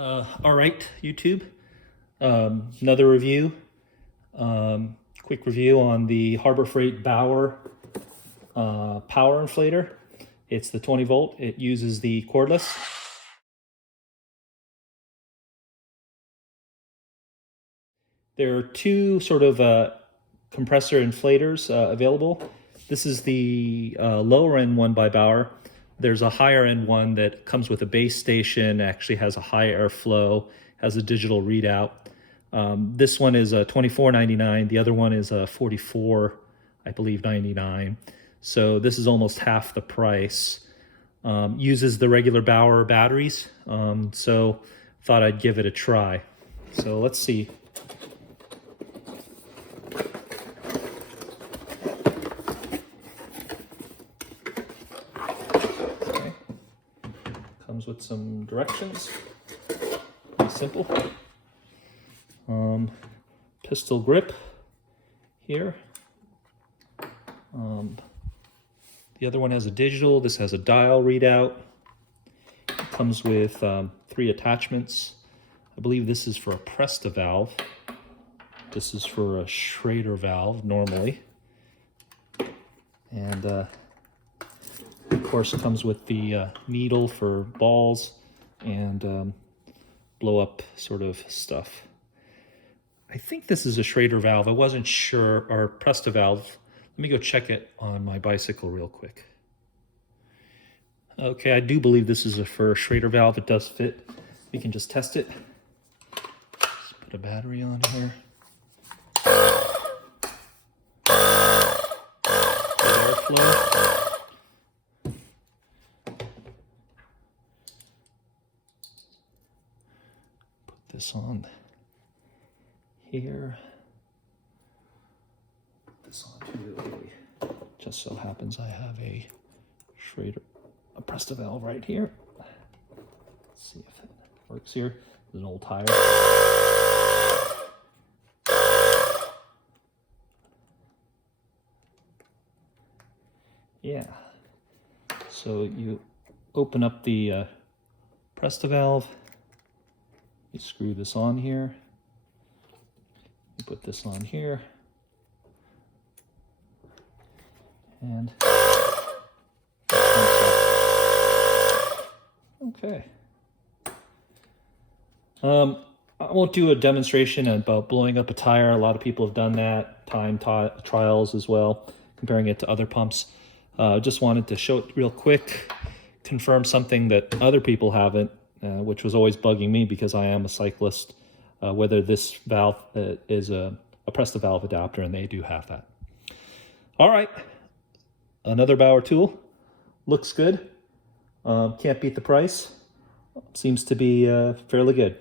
All right, YouTube. Another review. Quick review on the Harbor Freight Bauer power inflator. It's the 20 volt. It uses the cordless. There are two sort of compressor inflators available. This is the lower end one by Bauer. There's a higher end one that comes with a base station, actually has a high airflow, has a digital readout. This one is $24.99. The other one is $44, I believe, $99. So this is almost half the price. Uses the regular Bauer batteries, so thought I'd give it a try. So let's see. Okay. Comes with some directions. Pretty simple. Pistol grip here. The other one has a digital. This has a dial readout. It comes with 3 attachments. I believe this is for a Presta valve. This is for a Schrader valve normally. And of course it comes with the needle for balls and blow up sort of stuff. I think this is a Schrader valve. I wasn't sure, or Presta valve. Let me go check it on my bicycle real quick. Okay, I do believe this is for a Schrader valve. It does fit. We can just test it. Let's put a battery on here. Airflow. Put this on here. Put this on too. Just so happens I have a Schrader, a Presta valve right here. Let's see if it works here. There's an old tire. Yeah. So you open up the Presta valve. You screw this on here. You put this on here. And okay. I won't do a demonstration about blowing up a tire. A lot of people have done that, time trials as well, comparing it to other pumps. Just wanted to show it real quick, confirm something that other people haven't, which was always bugging me because I am a cyclist, whether this valve is a Presta valve adapter, and they do have that. All right. Another Bauer tool. Looks good. Can't beat the price. Seems to be fairly good.